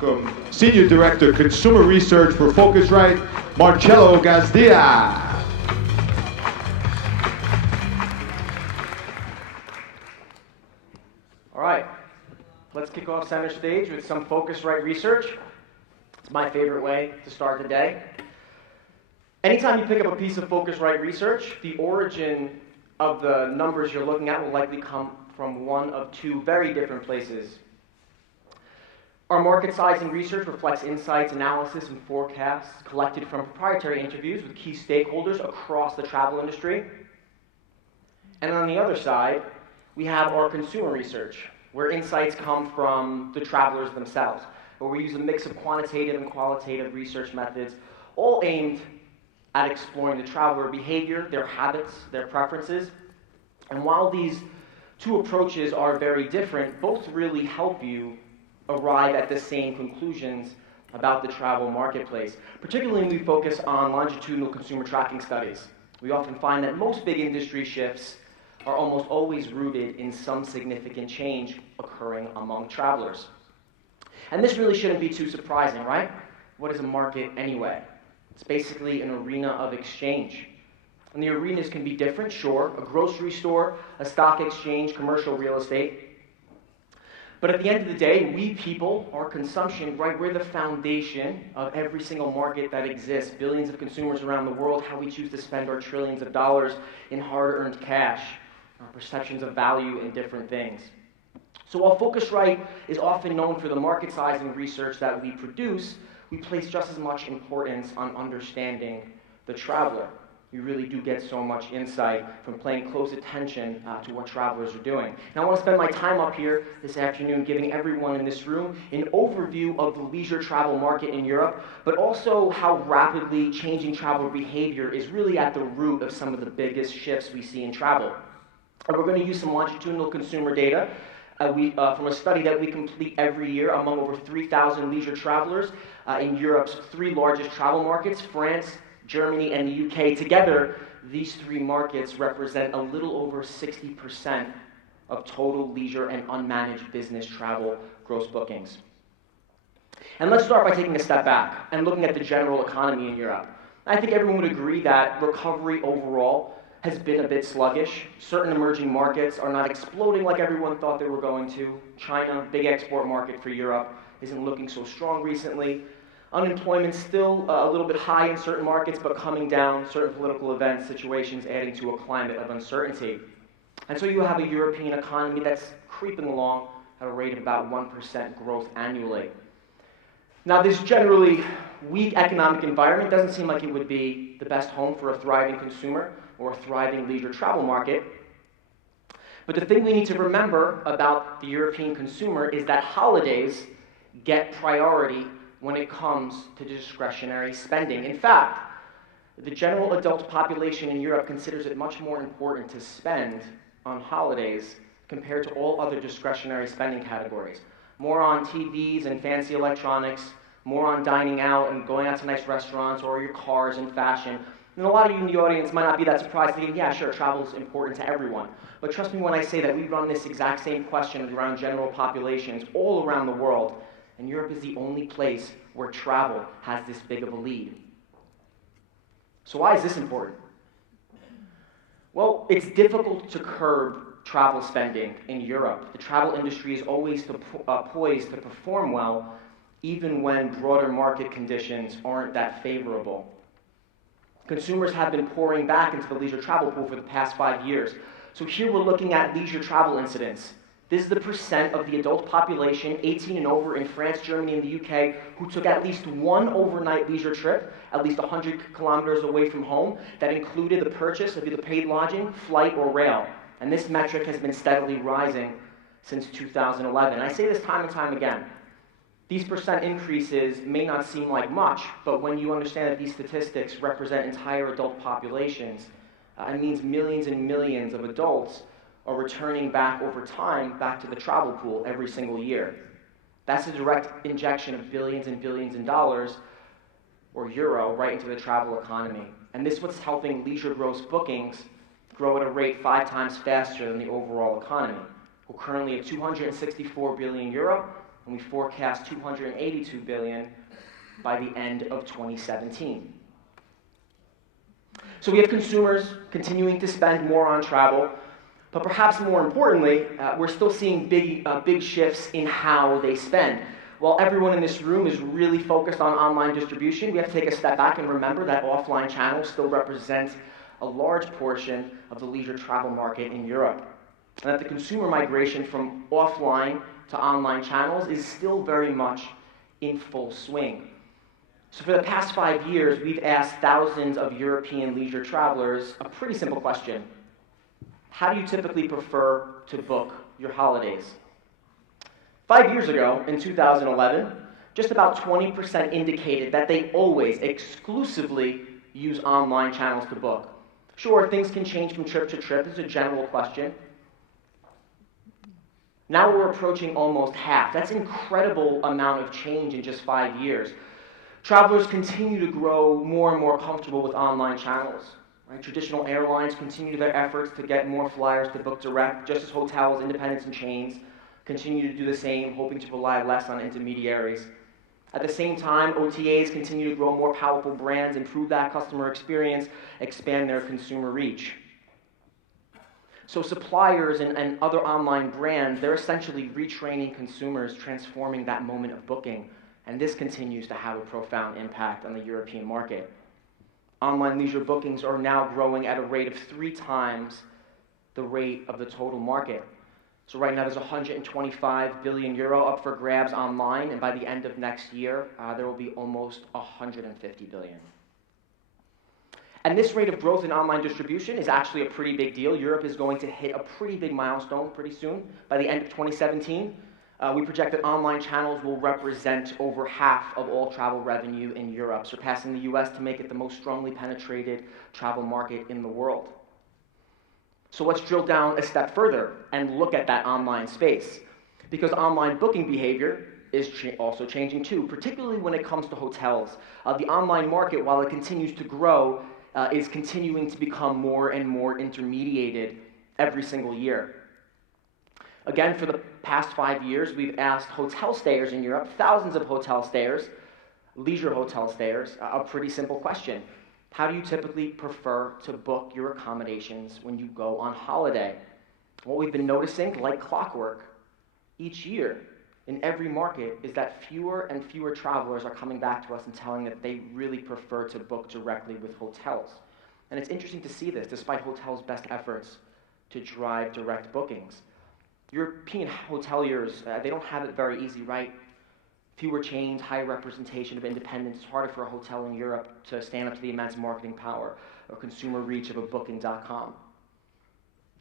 welcome Senior Director, Consumer Research for Phocuswright, Marcello Gazdia. All right, let's kick off center stage with some Phocuswright research. It's my favorite way to start the day. Anytime you pick up a piece of Phocuswright research, the origin of the numbers you're looking at will likely come from one of two very different places. Our market sizing research reflects insights, analysis, and forecasts collected from proprietary interviews with key stakeholders across the travel industry. And on the other side, we have our consumer research, where insights come from the travelers themselves, where we use a mix of quantitative and qualitative research methods, all aimed at exploring the traveler behavior, their habits, their preferences. And while these two approaches are very different, both really help you arrive at the same conclusions about the travel marketplace. Particularly when we focus on longitudinal consumer tracking studies. We often find that most big industry shifts are almost always rooted in some significant change occurring among travelers. And this really shouldn't be too surprising, right? What is a market anyway? It's basically an arena of exchange. And the arenas can be different, sure, a grocery store, a stock exchange, commercial real estate. But at the end of the day, we people, our consumption, right, we're the foundation of every single market that exists. Billions of consumers around the world, how we choose to spend our trillions of dollars in hard-earned cash, our perceptions of value in different things. So while Phocuswright is often known for the market sizing research that we produce, we place just as much importance on understanding the traveler. You really do get so much insight from paying close attention to what travelers are doing. And I want to spend my time up here this afternoon giving everyone in this room an overview of the leisure travel market in Europe, but also how rapidly changing traveler behavior is really at the root of some of the biggest shifts we see in travel. And we're going to use some longitudinal consumer data from a study that we complete every year among over 3,000 leisure travelers in Europe's three largest travel markets, France, Germany, and the UK. Together, these three markets represent a little over 60% of total leisure and unmanaged business travel gross bookings. And let's start by taking a step back and looking at the general economy in Europe. I think everyone would agree that recovery overall has been a bit sluggish. Certain emerging markets are not exploding like everyone thought they were going to. China, big export market for Europe, isn't looking so strong recently. Unemployment's still a little bit high in certain markets, but coming down, certain political events, situations adding to a climate of uncertainty. And so you have a European economy that's creeping along at a rate of about 1% growth annually. Now, this generally weak economic environment doesn't seem like it would be the best home for a thriving consumer or a thriving leisure travel market. But the thing we need to remember about the European consumer is that holidays get priority when it comes to discretionary spending. In fact, the general adult population in Europe considers it much more important to spend on holidays compared to all other discretionary spending categories. More on TVs and fancy electronics, more on dining out and going out to nice restaurants or your cars and fashion. And a lot of you in the audience might not be that surprised, thinking, yeah, sure, travel is important to everyone. But trust me when I say that we run this exact same question around general populations all around the world, and Europe is the only place where travel has this big of a lead. So why is this important? Well, it's difficult to curb travel spending in Europe. The travel industry is always poised to perform well, even when broader market conditions aren't that favorable. Consumers have been pouring back into the leisure travel pool for the past 5 years. So here we're looking at leisure travel incidents. This is the percent of the adult population, 18 and over, in France, Germany, and the UK, who took at least one overnight leisure trip, at least 100 kilometers away from home, that included the purchase of either paid lodging, flight, or rail. And this metric has been steadily rising since 2011. I say this time and time again. These percent increases may not seem like much, but when you understand that these statistics represent entire adult populations, it means millions and millions of adults are returning back over time back to the travel pool every single year. That's a direct injection of billions and billions of dollars, or euro, right into the travel economy. And this is what's helping leisure gross bookings grow at a rate 5 times faster than the overall economy. We're currently at 264 billion euro, and we forecast $282 billion by the end of 2017. So we have consumers continuing to spend more on travel, but perhaps more importantly, we're still seeing big shifts in how they spend. While everyone in this room is really focused on online distribution, we have to take a step back and remember that offline channels still represent a large portion of the leisure travel market in Europe, and that the consumer migration from offline to online channels is still very much in full swing. So for the past 5 years, we've asked thousands of European leisure travelers a pretty simple question. How do you typically prefer to book your holidays? 5 years ago, in 2011, just about 20% indicated that they always exclusively use online channels to book. Sure, things can change from trip to trip. This is a general question. Now we're approaching almost half. That's an incredible amount of change in just 5 years. Travelers continue to grow more and more comfortable with online channels. Right? Traditional airlines continue their efforts to get more flyers to book direct, just as hotels, independents, and chains continue to do the same, hoping to rely less on intermediaries. At the same time, OTAs continue to grow more powerful brands, improve that customer experience, expand their consumer reach. So suppliers and other online brands, they're essentially retraining consumers, transforming that moment of booking. And this continues to have a profound impact on the European market. Online leisure bookings are now growing at a rate of 3 times the rate of the total market. So right now there's 125 billion euro up for grabs online, and by the end of next year, there will be almost 150 billion. And this rate of growth in online distribution is actually a pretty big deal. Europe is going to hit a pretty big milestone pretty soon. By the end of 2017, we project that online channels will represent over half of all travel revenue in Europe, surpassing the US to make it the most strongly penetrated travel market in the world. So let's drill down a step further and look at that online space, because online booking behavior is also changing too, particularly when it comes to hotels. The online market, while it continues to grow, is continuing to become more and more intermediated every single year. Again, for the past 5 years, we've asked hotel stayers in Europe, thousands of hotel stayers, leisure hotel stayers, a pretty simple question. How do you typically prefer to book your accommodations when you go on holiday? What we've been noticing, like clockwork, each year in every market is that fewer and fewer travelers are coming back to us and telling that they really prefer to book directly with hotels. And it's interesting to see this, despite hotels' best efforts to drive direct bookings. European hoteliers, they don't have it very easy, right? Fewer chains, higher representation of independents. It's harder for a hotel in Europe to stand up to the immense marketing power or consumer reach of a Booking.com.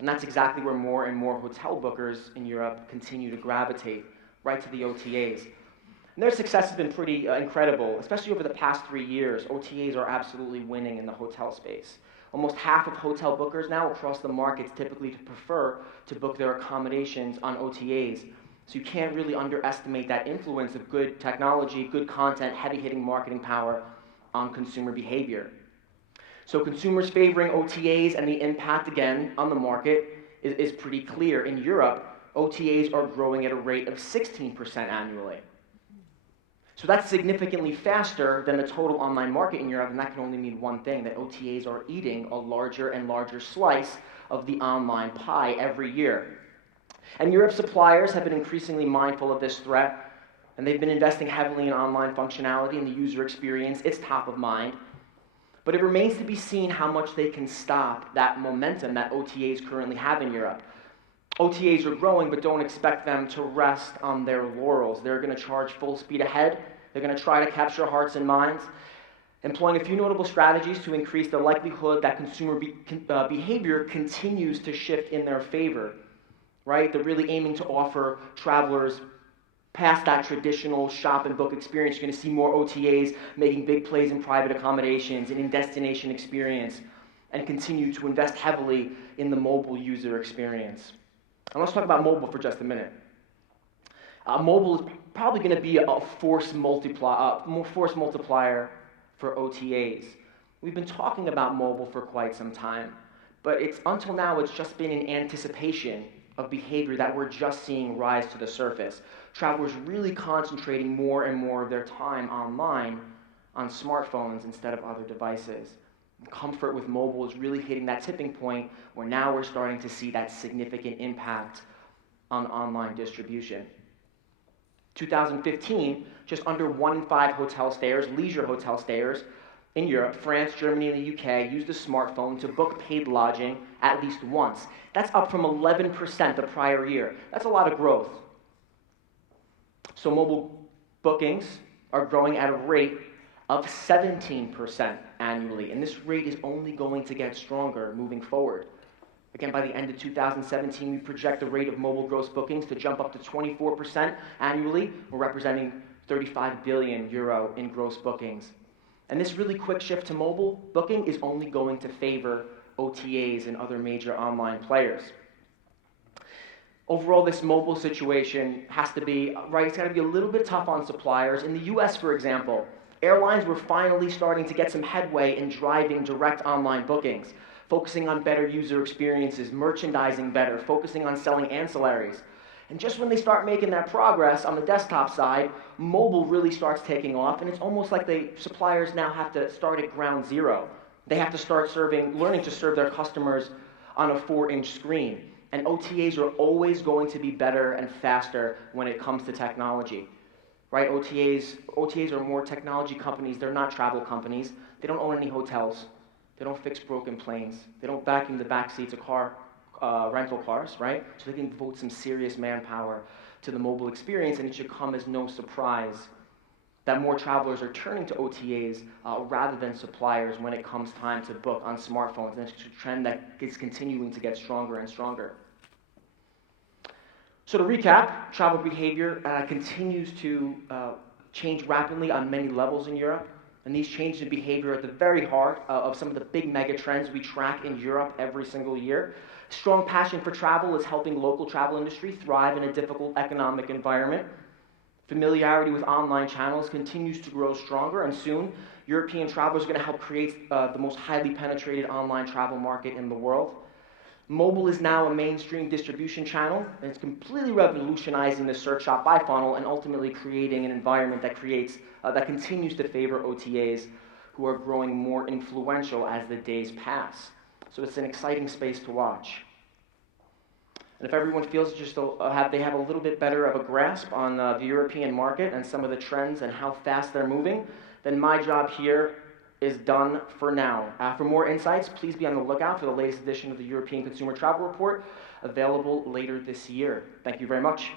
And that's exactly where more and more hotel bookers in Europe continue to gravitate, right to the OTAs. And their success has been pretty incredible, especially over the past 3 years. OTAs are absolutely winning in the hotel space. Almost half of hotel bookers now across the markets typically prefer to book their accommodations on OTAs. So you can't really underestimate that influence of good technology, good content, heavy-hitting marketing power on consumer behavior. So consumers favoring OTAs and the impact, again, on the market is pretty clear. In Europe, OTAs are growing at a rate of 16% annually. So that's significantly faster than the total online market in Europe, and that can only mean one thing, that OTAs are eating a larger and larger slice of the online pie every year. And Europe's suppliers have been increasingly mindful of this threat, and they've been investing heavily in online functionality and the user experience. It's top of mind. But it remains to be seen how much they can stop that momentum that OTAs currently have in Europe. OTAs are growing, but don't expect them to rest on their laurels. They're going to charge full speed ahead. They're going to try to capture hearts and minds, employing a few notable strategies to increase the likelihood that consumer behavior continues to shift in their favor. Right? They're really aiming to offer travelers past that traditional shop and book experience. You're going to see more OTAs making big plays in private accommodations and in destination experience, and continue to invest heavily in the mobile user experience. And let's talk about mobile for just a minute. Mobile is probably going to be a force multiplier for OTAs. We've been talking about mobile for quite some time, but until now it's just been in anticipation of behavior that we're just seeing rise to the surface. travelers really concentrating more and more of their time online on smartphones instead of other devices. Comfort with mobile is really hitting that tipping point where now we're starting to see that significant impact on online distribution. 2015, just under 1 in 5 hotel stayers, leisure hotel stayers in Europe, France, Germany, and the UK used a smartphone to book paid lodging at least once. That's up from 11% the prior year. That's a lot of growth. So mobile bookings are growing at a rate of 17% annually, and this rate is only going to get stronger moving forward. Again, by the end of 2017, we project the rate of mobile gross bookings to jump up to 24% annually. We're representing 35 billion euro in gross bookings. And this really quick shift to mobile booking is only going to favor OTAs and other major online players. Overall, this mobile situation has to be, right, it's got to be a little bit tough on suppliers. In the US, for example, airlines were finally starting to get some headway in driving direct online bookings, focusing on better user experiences, merchandising better, focusing on selling ancillaries. And just when they start making that progress on the desktop side, mobile really starts taking off, and it's almost like the suppliers now have to start at ground zero. They have to start learning to serve their customers on a 4-inch screen. And OTAs are always going to be better and faster when it comes to technology. Right? OTAs are more technology companies. They're not travel companies. They don't own any hotels. They don't fix broken planes. They don't vacuum the back seats of rental cars, right? So they can devote some serious manpower to the mobile experience, and it should come as no surprise that more travelers are turning to OTAs rather than suppliers when it comes time to book on smartphones. And it's a trend that is continuing to get stronger and stronger. So to recap, travel behavior continues to change rapidly on many levels in Europe. And these changes in behavior are at the very heart of some of the big mega trends we track in Europe every single year. Strong passion for travel is helping local travel industry thrive in a difficult economic environment. Familiarity with online channels continues to grow stronger, and soon European travelers are going to help create the most highly penetrated online travel market in the world. Mobile is now a mainstream distribution channel, and it's completely revolutionizing the search shop by funnel and ultimately creating an environment that continues to favor OTAs, who are growing more influential as the days pass. So it's an exciting space to watch. And if everyone feels they have a little bit better of a grasp on the European market and some of the trends and how fast they're moving, then my job here is done for now. For more insights, please be on the lookout for the latest edition of the European Consumer Travel Report, available later this year. Thank you very much.